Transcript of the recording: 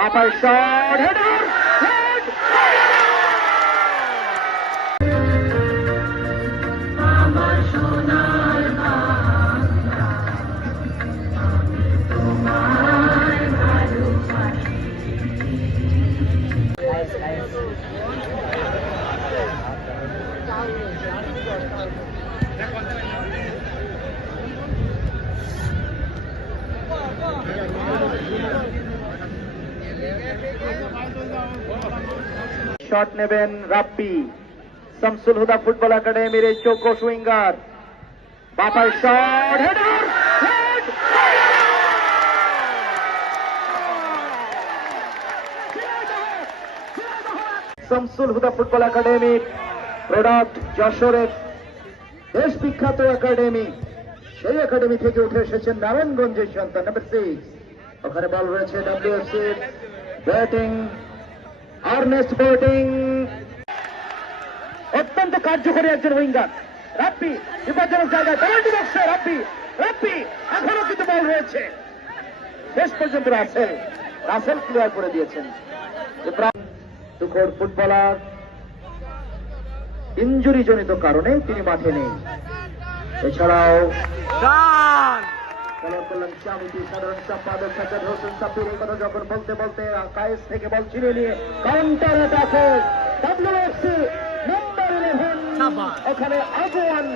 বাপার shot header shot নেবেন রাব্বি শামসুল হুদা football একাডেমির এই চৌকস উইঙ্গার বাপার শট হেডার শামসুল হুদা ফুটবল একাডেমির প্রোডাক্ট যশোরের দেশ বিখ্যাত একাডেমি, সেই একাডেমি থেকে উঠে এসেছেন নারায়ণগঞ্জের সন্তান নাম্বার 6। ওখানে বল রয়েছে ডব্লিউএফসি ব্যাটিং আর্নেস্ট ব্যাটিং, অত্যন্ত কার্যকরী একজন উইঙ্গার রাব্বি বিপজ্জনক জায়গায় পেনাল্টি বক্সে রাব্বি এখনো কিন্তু বল রয়েছে, শেষ পর্যন্ত রাসেল ক্লিয়ার করে দিয়েছেন। তুখোর ফুটবলার ইনজুরি জনিত কারণে তিনি মাঠে নেই। এছাড়াও খেলোয়াড় কল্যাণ সমিতি সাধারণ সম্পাদক সাজ্জাদ হোসেন সাব্বির এই কথা যখন বলতে বলতে কায়েস থেকে বল ছিনিয়ে নিয়ে কাউন্টার অ্যাটাকে ডব্লিউএফসি নাম্বার 11 এখানে আগুয়ান